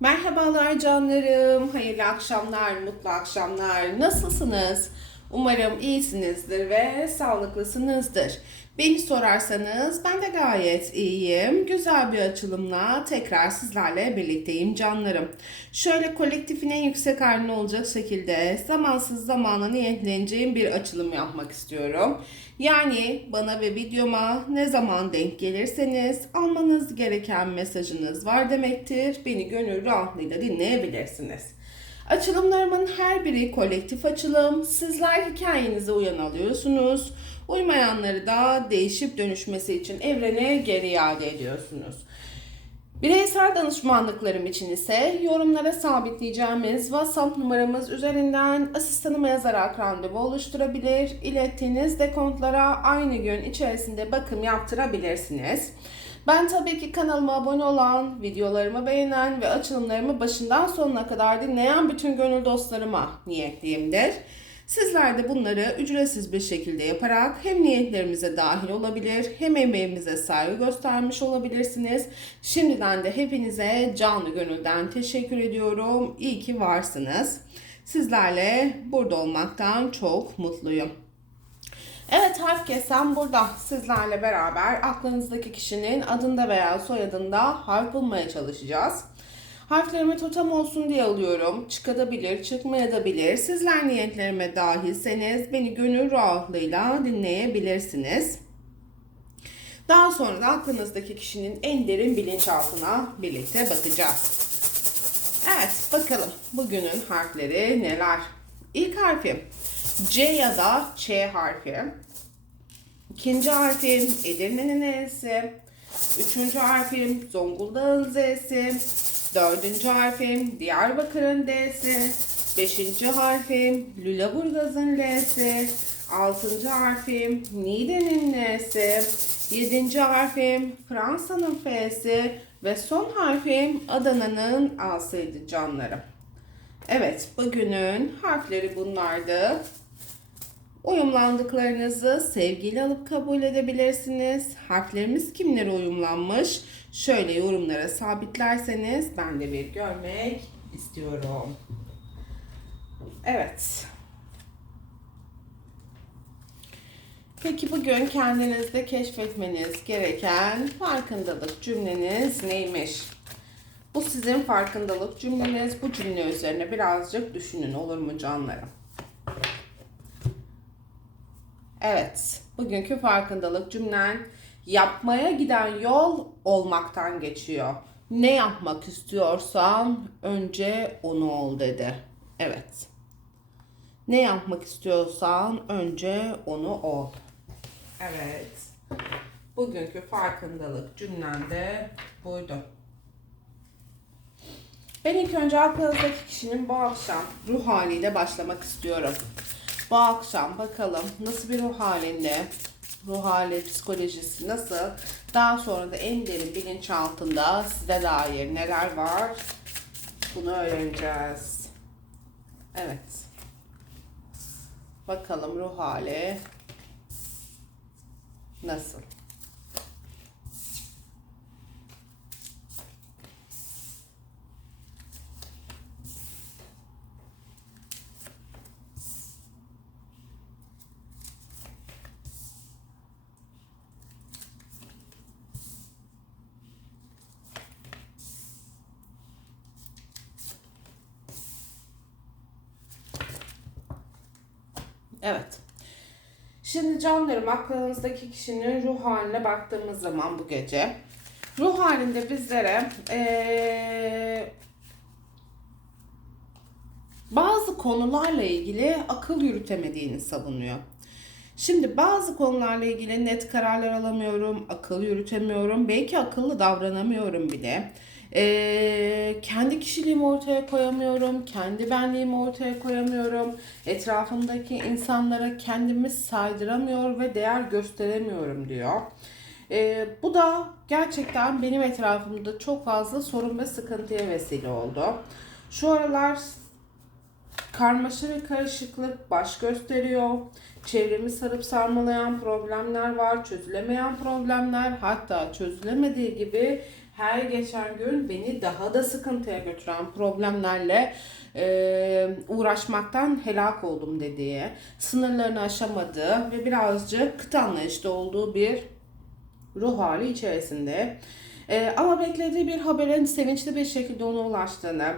Merhabalar canlarım, hayırlı akşamlar, mutlu akşamlar. Nasılsınız? Umarım iyisinizdir ve sağlıklısınızdır. Beni sorarsanız ben de gayet iyiyim. Güzel bir açılımla tekrar sizlerle birlikteyim canlarım. Şöyle kolektifin en yüksek halini olacak şekilde zamansız zamana niyetleneceğim bir açılım yapmak istiyorum. Yani bana ve videoma ne zaman denk gelirseniz almanız gereken mesajınız var demektir. Beni gönül rahatlığıyla dinleyebilirsiniz. Açılımlarımın her biri kolektif açılım. Sizler hikayenize uyan alıyorsunuz. Uymayanları da değişip dönüşmesi için evrene geri iade ediyorsunuz. Bireysel danışmanlıklarım için ise yorumlara sabitleyeceğimiz WhatsApp numaramız üzerinden asistanıma yazarak randevu oluşturabilir. İlettiğiniz dekontlara aynı gün içerisinde bakım yaptırabilirsiniz. Ben tabii ki kanalıma abone olan, videolarımı beğenen ve açılımlarımı başından sonuna kadar dinleyen bütün gönül dostlarıma niyetliyimdir. Sizler de bunları ücretsiz bir şekilde yaparak hem niyetlerimize dahil olabilir hem emeğimize saygı göstermiş olabilirsiniz. Şimdiden de hepinize canlı gönülden teşekkür ediyorum. İyi ki varsınız. Sizlerle burada olmaktan çok mutluyum. Evet harf kesem burada sizlerle beraber aklınızdaki kişinin adında veya soyadında harf bulmaya çalışacağız. Harflerimi totem olsun diye alıyorum. Çıkabilir, çıkmayabilir. Sizler niyetlerime dahilseniz beni gönül rahatlığıyla dinleyebilirsiniz. Daha sonra da aklınızdaki kişinin en derin bilinçaltına birlikte bakacağız. Evet bakalım bugünün harfleri neler? İlk harfim C ya da Ç harfi. İkinci harfim Edirne'nin E'si. Üçüncü harfim Zonguldak'ın Z'si. Dördüncü harfim Diyarbakır'ın D'si. Beşinci harfim Lüleburgaz'ın L'si. Altıncı harfim Niğde'nin N'si. Yedinci harfim Fransa'nın F'si. Ve son harfim Adana'nın A'sıydı canlarım. Evet, bugünün harfleri bunlardı. Uyumlandıklarınızı sevgiyle alıp kabul edebilirsiniz. Harflerimiz kimlere uyumlanmış? Şöyle yorumlara sabitlerseniz ben de bir görmek istiyorum. Evet. Peki bugün kendinizde keşfetmeniz gereken farkındalık cümleniz neymiş? Bu sizin farkındalık cümleniz. Bu cümle üzerine birazcık düşünün olur mu canlarım? Evet, bugünkü farkındalık cümlen yapmaya giden yol olmaktan geçiyor. Ne yapmak istiyorsan önce onu ol dedi. Evet. Ne yapmak istiyorsan önce onu ol. Evet. Bugünkü farkındalık cümlende buydu. Ben ilk önce aklınızdaki kişinin bu akşam ruh haliyle başlamak istiyorum. Bu akşam bakalım nasıl bir ruh halinde, ruh hali, psikolojisi nasıl? Daha sonra da en derin bilinç altında size dair neler var? Bunu öğreneceğiz. Evet. Bakalım ruh hali nasıl? Evet. Şimdi canlarım aklınızdaki kişinin ruh haline baktığımız zaman bu gece ruh halinde bizlere ee, bazı konularla ilgili akıl yürütemediğini savunuyor. Şimdi bazı konularla ilgili net kararlar alamıyorum, akıl yürütemiyorum, belki akıllı davranamıyorum bile. Ee, kendi kişiliğimi ortaya koyamıyorum, kendi benliğimi ortaya koyamıyorum. Etrafımdaki insanlara kendimi saydıramıyor ve değer gösteremiyorum diyor. Ee, bu da gerçekten benim etrafımda çok fazla sorun ve sıkıntıya vesile oldu. Şu aralar karmaşa ve karışıklık baş gösteriyor. Çevremi sarıp sarmalayan problemler var, çözülemeyen problemler, hatta çözülemediği gibi her geçen gün beni daha da sıkıntıya götüren problemlerle e, uğraşmaktan helak oldum dediği, sınırlarını aşamadığı ve birazcık kıt anlayışta olduğu bir ruh hali içerisinde. E, ama beklediği bir haberin sevinçli bir şekilde ona ulaştığını,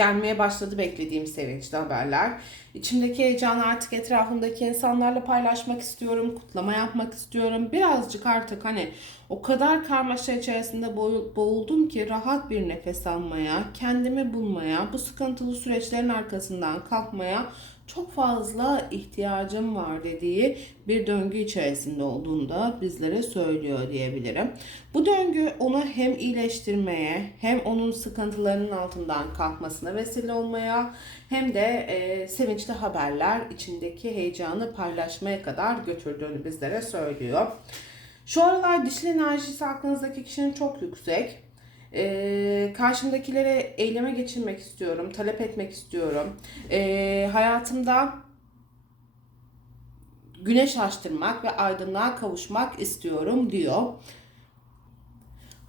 gelmeye başladı beklediğim sevinçli haberler. İçimdeki heyecanı artık etrafımdaki insanlarla paylaşmak istiyorum, kutlama yapmak istiyorum. Birazcık artık hani o kadar karmaşa içerisinde boğul- boğuldum ki rahat bir nefes almaya, kendimi bulmaya, bu sıkıntılı süreçlerin arkasından kalkmaya çok fazla ihtiyacım var dediği bir döngü içerisinde olduğunu da bizlere söylüyor diyebilirim. Bu döngü onu hem iyileştirmeye hem onun sıkıntılarının altından kalkmasına vesile olmaya hem de e, sevinçli haberler içindeki heyecanı paylaşmaya kadar götürdüğünü bizlere söylüyor. Şu aralar dişil enerjisi aklınızdaki kişinin çok yüksek. Ee, karşımdakilere eyleme geçirmek istiyorum, talep etmek istiyorum. Ee, hayatımda güneş açtırmak ve aydınlığa kavuşmak istiyorum diyor.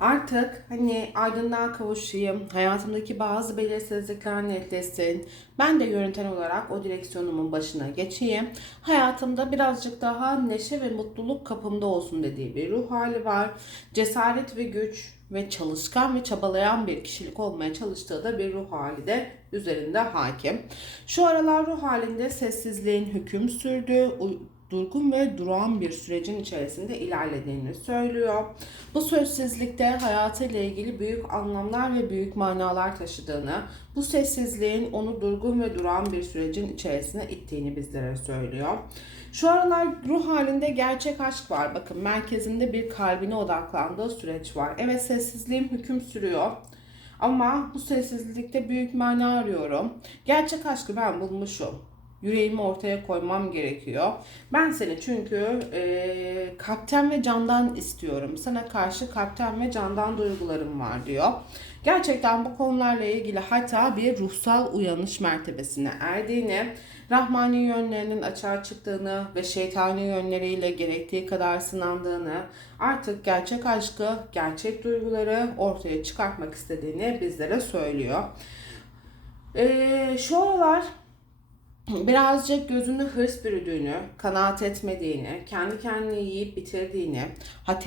Artık hani aydınlığa kavuşayım, hayatımdaki bazı belirsizlikler netleşsin. Ben de yöneten olarak o direksiyonumun başına geçeyim. Hayatımda birazcık daha neşe ve mutluluk kapımda olsun dediği bir ruh hali var. Cesaret ve güç ve çalışkan ve çabalayan bir kişilik olmaya çalıştığı da bir ruh hali de üzerinde hakim. Şu aralar ruh halinde sessizliğin hüküm sürdüğü, durgun ve durağan bir sürecin içerisinde ilerlediğini söylüyor. Bu sessizlikte hayatıyla ilgili büyük anlamlar ve büyük manalar taşıdığını, bu sessizliğin onu durgun ve durağan bir sürecin içerisine ittiğini bizlere söylüyor. Şu aralar ruh halinde gerçek aşk var. Bakın merkezinde bir kalbine odaklandığı süreç var. Evet sessizliğim hüküm sürüyor. Ama bu sessizlikte büyük mana arıyorum. Gerçek aşkı ben bulmuşum. Yüreğimi ortaya koymam gerekiyor. Ben seni çünkü e, kalpten ve candan istiyorum. Sana karşı kalpten ve candan duygularım var diyor. Gerçekten bu konularla ilgili hatta bir ruhsal uyanış mertebesine erdiğini, Rahmani yönlerinin açığa çıktığını ve şeytani yönleriyle gerektiği kadar sınandığını, artık gerçek aşkı, gerçek duyguları ortaya çıkartmak istediğini bizlere söylüyor. Ee, şu aralar birazcık gözünü hırs bürüdüğünü, kanaat etmediğini, kendi kendini yiyip bitirdiğini,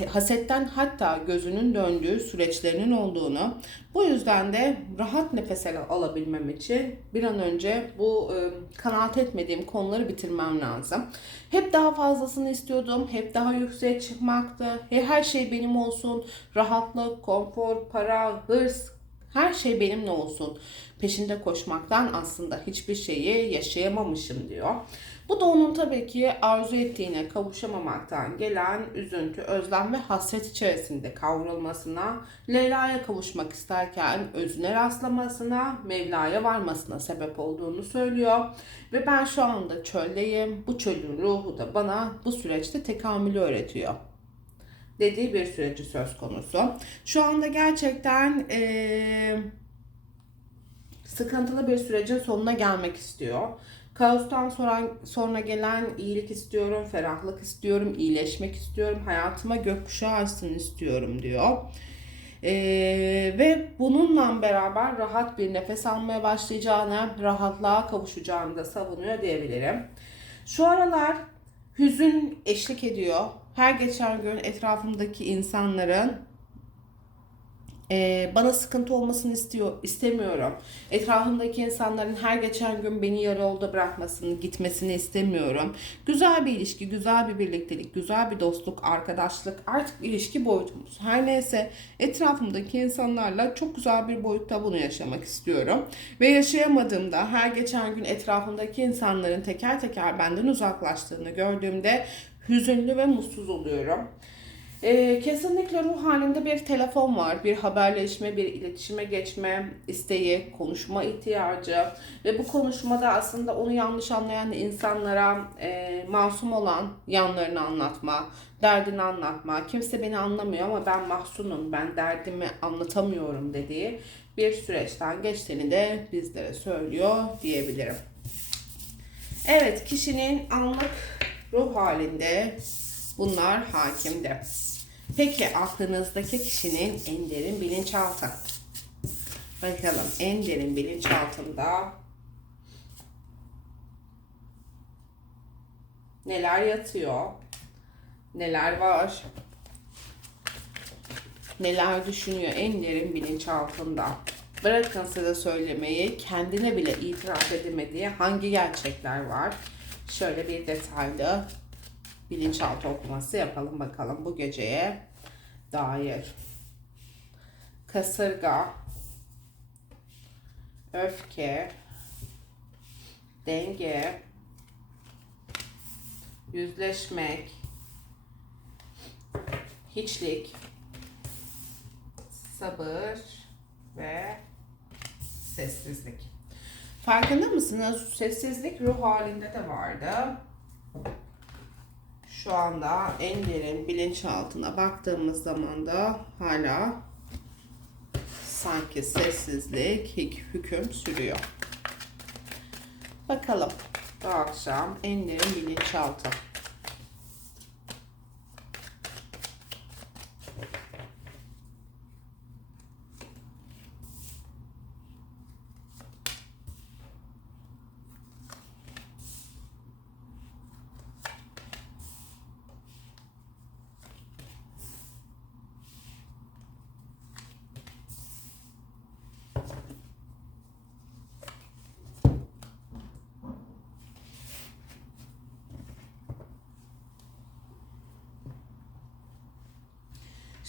hasetten hatta gözünün döndüğü süreçlerinin olduğunu, bu yüzden de rahat nefes al- alabilmem için bir an önce bu e, kanaat etmediğim konuları bitirmem lazım. Hep daha fazlasını istiyordum, hep daha yükseğe çıkmaktı, he- her şey benim olsun, rahatlık, konfor, para, hırs, her şey benimle olsun. Peşinde koşmaktan aslında hiçbir şeyi yaşayamamışım diyor. Bu da onun tabii ki arzu ettiğine kavuşamamaktan gelen üzüntü, özlem ve hasret içerisinde kavrulmasına, Leyla'ya kavuşmak isterken özüne rastlamasına, Mevla'ya varmasına sebep olduğunu söylüyor. Ve ben şu anda çöldeyim, bu çölün ruhu da bana bu süreçte tekamülü öğretiyor dediği bir süreci söz konusu. Şu anda gerçekten eee, sıkıntılı bir sürecin sonuna gelmek istiyor. Kaostan sonra, sonra gelen iyilik istiyorum, ferahlık istiyorum, iyileşmek istiyorum, hayatıma gökkuşağı açsın istiyorum diyor. Ee, ve bununla beraber rahat bir nefes almaya başlayacağını, rahatlığa kavuşacağını da savunuyor diyebilirim. Şu aralar hüzün eşlik ediyor. Her geçen gün etrafımdaki insanların ee, bana sıkıntı olmasını istiyor, istemiyorum. Etrafımdaki insanların her geçen gün beni yarı yolda bırakmasını, gitmesini istemiyorum. Güzel bir ilişki, güzel bir birliktelik, güzel bir dostluk, arkadaşlık, artık ilişki boyutumuz. Her neyse etrafımdaki insanlarla çok güzel bir boyutta bunu yaşamak istiyorum. Ve yaşayamadığımda her geçen gün etrafımdaki insanların teker teker benden uzaklaştığını gördüğümde hüzünlü ve mutsuz oluyorum. Ee, kesinlikle ruh halinde bir telefon var, bir haberleşme, bir iletişime geçme isteği, konuşma ihtiyacı ve bu konuşmada aslında onu yanlış anlayan insanlara e, masum olan yanlarını anlatma, derdini anlatma. Kimse beni anlamıyor ama ben mahzunum, ben derdimi anlatamıyorum dediği bir süreçten geçtiğini de bizlere söylüyor diyebilirim. Evet, kişinin anlık ruh halinde bunlar hakimde. Peki aklınızdaki kişinin en derin bilinçaltı. Bakalım en derin bilinçaltında neler yatıyor? Neler var? Neler düşünüyor en derin bilinçaltında? Bırakın size söylemeyi, kendine bile itiraf edemediği hangi gerçekler var? Şöyle bir detaylı bilinçaltı okuması yapalım bakalım bu geceye dair. Kasırga, öfke, denge, yüzleşmek, hiçlik, sabır ve sessizlik. Farkında mısınız? Sessizlik ruh halinde de vardı. Şu anda en derin bilinçaltına baktığımız zaman da hala sanki sessizlik hüküm sürüyor. Bakalım bu akşam en derin bilinçaltı.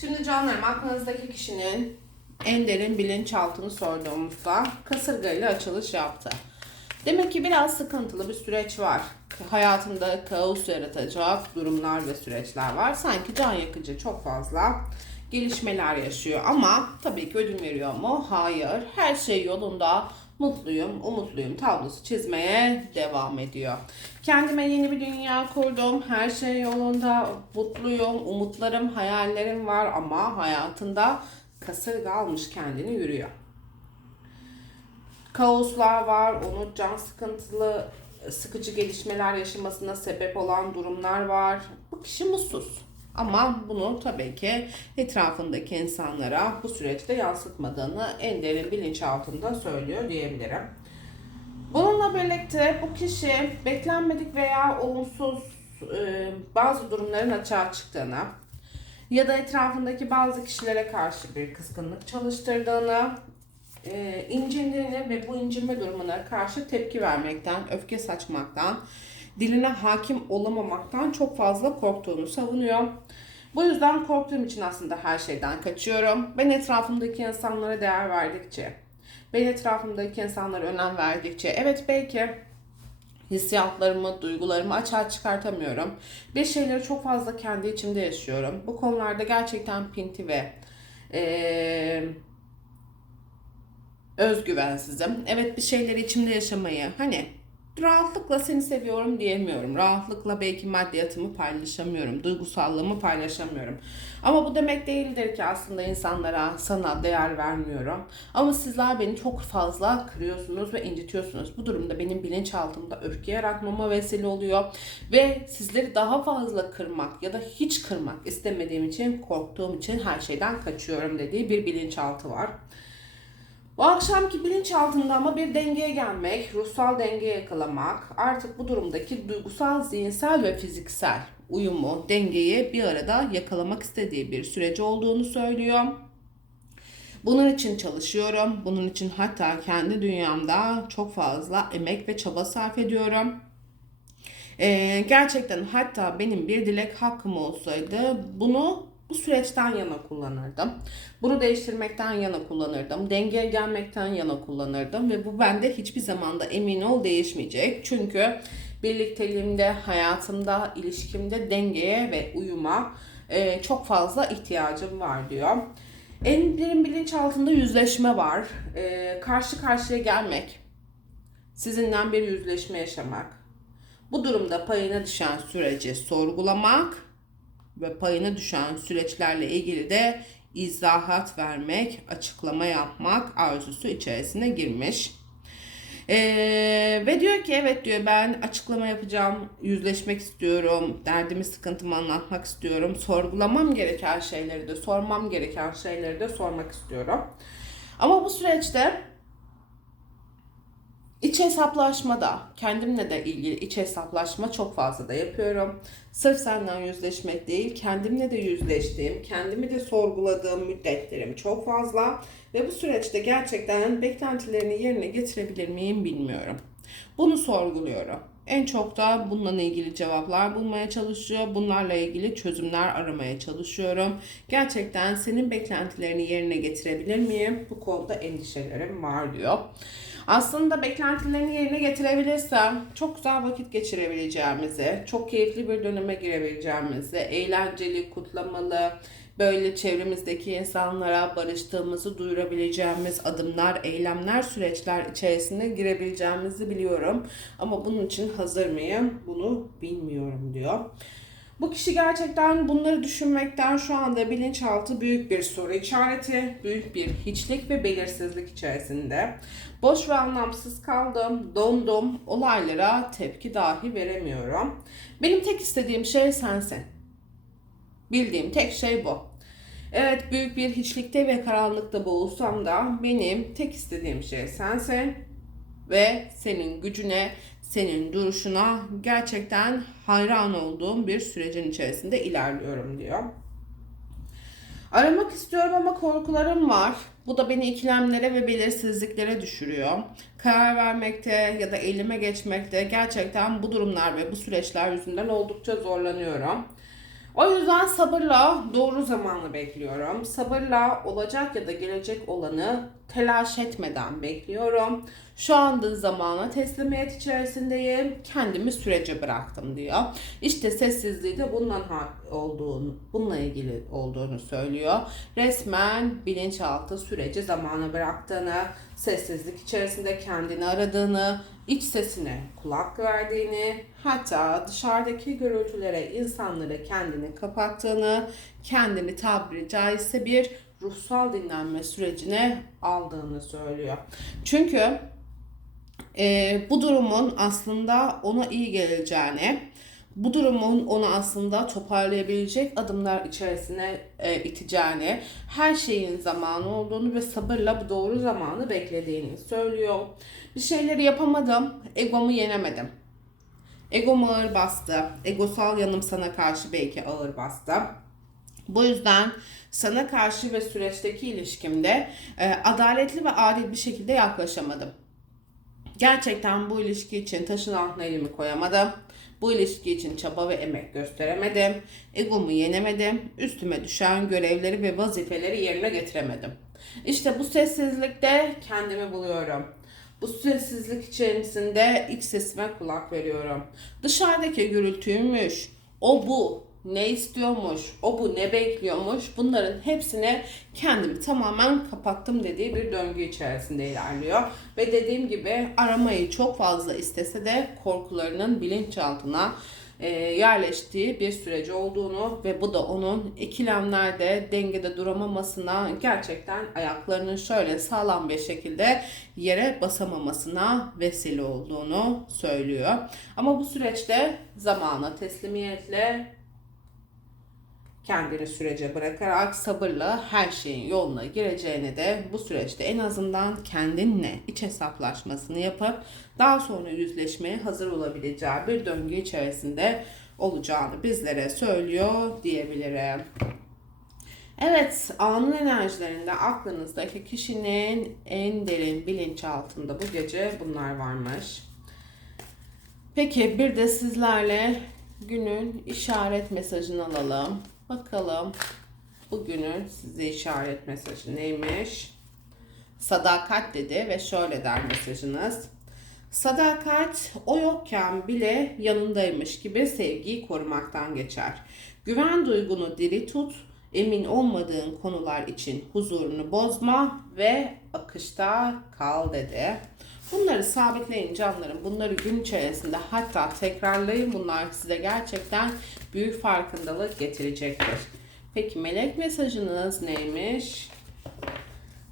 Şimdi canlarım aklınızdaki kişinin en derin bilinçaltını sorduğumuzda kasırga ile açılış yaptı. Demek ki biraz sıkıntılı bir süreç var. Hayatında kaos yaratacak durumlar ve süreçler var. Sanki can yakıcı çok fazla gelişmeler yaşıyor. Ama tabii ki ödün veriyor mu? Hayır. Her şey yolunda. Mutluyum, umutluyum tablosu çizmeye devam ediyor. Kendime yeni bir dünya kurdum. Her şey yolunda. Mutluyum, umutlarım, hayallerim var ama hayatında kasırga almış kendini yürüyor. Kaoslar var, onu can sıkıntılı, sıkıcı gelişmeler yaşamasına sebep olan durumlar var. Bu kişi mutsuz. Ama bunu tabii ki etrafındaki insanlara bu süreçte yansıtmadığını en derin bilinçaltında söylüyor diyebilirim. Bununla birlikte bu kişi beklenmedik veya olumsuz e, bazı durumların açığa çıktığını ya da etrafındaki bazı kişilere karşı bir kızgınlık çalıştırdığını, e, incindiğini ve bu incinme durumuna karşı tepki vermekten, öfke saçmaktan, diline hakim olamamaktan çok fazla korktuğunu savunuyor. Bu yüzden korktuğum için aslında her şeyden kaçıyorum. Ben etrafımdaki insanlara değer verdikçe, ben etrafımdaki insanlara önem verdikçe, evet belki hissiyatlarımı, duygularımı açığa çıkartamıyorum. Bir şeyleri çok fazla kendi içimde yaşıyorum. Bu konularda gerçekten pinti ve ee, özgüvensizim. Evet bir şeyleri içimde yaşamayı hani rahatlıkla seni seviyorum diyemiyorum. Rahatlıkla belki maddiyatımı paylaşamıyorum. Duygusallığımı paylaşamıyorum. Ama bu demek değildir ki aslında insanlara sana değer vermiyorum. Ama sizler beni çok fazla kırıyorsunuz ve incitiyorsunuz. Bu durumda benim bilinçaltımda öfke yaratmama vesile oluyor. Ve sizleri daha fazla kırmak ya da hiç kırmak istemediğim için, korktuğum için her şeyden kaçıyorum dediği bir bilinçaltı var. Bu akşamki bilinçaltında ama bir dengeye gelmek, ruhsal dengeye yakalamak, artık bu durumdaki duygusal, zihinsel ve fiziksel uyumu, dengeyi bir arada yakalamak istediği bir süreci olduğunu söylüyor. Bunun için çalışıyorum. Bunun için hatta kendi dünyamda çok fazla emek ve çaba sarf ediyorum. Ee, gerçekten hatta benim bir dilek hakkım olsaydı bunu bu süreçten yana kullanırdım. Bunu değiştirmekten yana kullanırdım. Dengeye gelmekten yana kullanırdım. Ve bu bende hiçbir zamanda emin ol değişmeyecek. Çünkü birlikteliğimde, hayatımda, ilişkimde dengeye ve uyuma e, çok fazla ihtiyacım var diyor. En derin bilinçaltında yüzleşme var. E, karşı karşıya gelmek. Sizinle bir yüzleşme yaşamak. Bu durumda payına düşen süreci sorgulamak ve payına düşen süreçlerle ilgili de izahat vermek, açıklama yapmak arzusu içerisine girmiş. Ee, ve diyor ki evet diyor ben açıklama yapacağım, yüzleşmek istiyorum, derdimi sıkıntımı anlatmak istiyorum, sorgulamam gereken şeyleri de sormam gereken şeyleri de sormak istiyorum. Ama bu süreçte İç hesaplaşma da kendimle de ilgili iç hesaplaşma çok fazla da yapıyorum. Sırf senden yüzleşmek değil, kendimle de yüzleştiğim, kendimi de sorguladığım müddetlerim çok fazla ve bu süreçte gerçekten beklentilerini yerine getirebilir miyim bilmiyorum. Bunu sorguluyorum. En çok da bununla ilgili cevaplar bulmaya çalışıyor. Bunlarla ilgili çözümler aramaya çalışıyorum. Gerçekten senin beklentilerini yerine getirebilir miyim? Bu konuda endişelerim var diyor. Aslında beklentilerini yerine getirebilirsem çok güzel vakit geçirebileceğimizi, çok keyifli bir döneme girebileceğimizi, eğlenceli, kutlamalı, böyle çevremizdeki insanlara barıştığımızı duyurabileceğimiz adımlar, eylemler, süreçler içerisine girebileceğimizi biliyorum. Ama bunun için hazır mıyım? Bunu bilmiyorum diyor. Bu kişi gerçekten bunları düşünmekten şu anda bilinçaltı büyük bir soru işareti, büyük bir hiçlik ve belirsizlik içerisinde. Boş ve anlamsız kaldım, dondum, olaylara tepki dahi veremiyorum. Benim tek istediğim şey sensin. Bildiğim tek şey bu. Evet büyük bir hiçlikte ve karanlıkta boğulsam da benim tek istediğim şey sensin ve senin gücüne, senin duruşuna gerçekten hayran olduğum bir sürecin içerisinde ilerliyorum diyor. Aramak istiyorum ama korkularım var. Bu da beni ikilemlere ve belirsizliklere düşürüyor. Karar vermekte ya da eyleme geçmekte gerçekten bu durumlar ve bu süreçler yüzünden oldukça zorlanıyorum. O yüzden sabırla doğru zamanı bekliyorum. Sabırla olacak ya da gelecek olanı telaş etmeden bekliyorum. Şu anda zamana teslimiyet içerisindeyim. Kendimi sürece bıraktım diyor. İşte sessizliği de bundan olduğunu, bununla ilgili olduğunu söylüyor. Resmen bilinçaltı süreci zamana bıraktığını, sessizlik içerisinde kendini aradığını, iç sesine kulak verdiğini, hatta dışarıdaki gürültülere, insanlara kendini kapattığını, kendini tabiri caizse bir ruhsal dinlenme sürecine aldığını söylüyor. Çünkü e, bu durumun aslında ona iyi geleceğini, bu durumun onu aslında toparlayabilecek adımlar içerisine e, iteceğini, her şeyin zamanı olduğunu ve sabırla bu doğru zamanı beklediğini söylüyor. Bir şeyleri yapamadım, egomu yenemedim. Egom ağır bastı. Egosal yanım sana karşı belki ağır bastı. Bu yüzden sana karşı ve süreçteki ilişkimde e, adaletli ve adil bir şekilde yaklaşamadım. Gerçekten bu ilişki için taşın altına elimi koyamadım. Bu ilişki için çaba ve emek gösteremedim. Egomu yenemedim. Üstüme düşen görevleri ve vazifeleri yerine getiremedim. İşte bu sessizlikte kendimi buluyorum. Bu sessizlik içerisinde iç sesime kulak veriyorum. Dışarıdaki gürültüymüş, o bu, ne istiyormuş, o bu ne bekliyormuş bunların hepsine kendimi tamamen kapattım dediği bir döngü içerisinde ilerliyor. Ve dediğim gibi aramayı çok fazla istese de korkularının bilinçaltına e, yerleştiği bir süreci olduğunu ve bu da onun ikilemlerde dengede duramamasına gerçekten ayaklarının şöyle sağlam bir şekilde yere basamamasına vesile olduğunu söylüyor. Ama bu süreçte zamana teslimiyetle kendini sürece bırakarak sabırla her şeyin yoluna gireceğini de bu süreçte en azından kendinle iç hesaplaşmasını yapıp daha sonra yüzleşmeye hazır olabileceği bir döngü içerisinde olacağını bizlere söylüyor diyebilirim. Evet, anın enerjilerinde aklınızdaki kişinin en derin bilinçaltında bu gece bunlar varmış. Peki bir de sizlerle günün işaret mesajını alalım. Bakalım bugünün size işaret mesajı neymiş? Sadakat dedi ve şöyle der mesajınız. Sadakat o yokken bile yanındaymış gibi sevgiyi korumaktan geçer. Güven duygunu diri tut, emin olmadığın konular için huzurunu bozma ve akışta kal dedi. Bunları sabitleyin canlarım. Bunları gün içerisinde hatta tekrarlayın. Bunlar size gerçekten büyük farkındalık getirecektir. Peki melek mesajınız neymiş?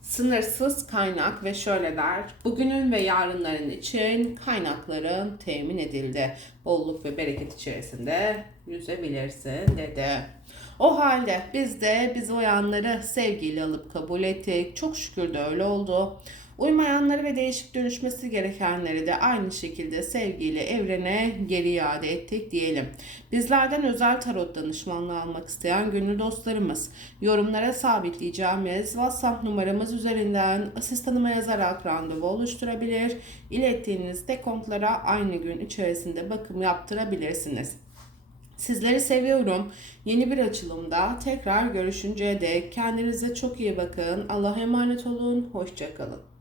Sınırsız kaynak ve şöyle der. Bugünün ve yarınların için kaynakların temin edildi. Bolluk ve bereket içerisinde yüzebilirsin dedi. O halde biz de biz uyanları sevgiyle alıp kabul ettik. Çok şükür de öyle oldu. Uymayanları ve değişik dönüşmesi gerekenleri de aynı şekilde sevgiyle evrene geri iade ettik diyelim. Bizlerden özel tarot danışmanlığı almak isteyen gönül dostlarımız yorumlara sabitleyeceğimiz WhatsApp numaramız üzerinden asistanıma yazarak randevu oluşturabilir. İlettiğiniz dekontlara aynı gün içerisinde bakım yaptırabilirsiniz. Sizleri seviyorum. Yeni bir açılımda tekrar görüşünceye dek kendinize çok iyi bakın. Allah'a emanet olun. Hoşçakalın.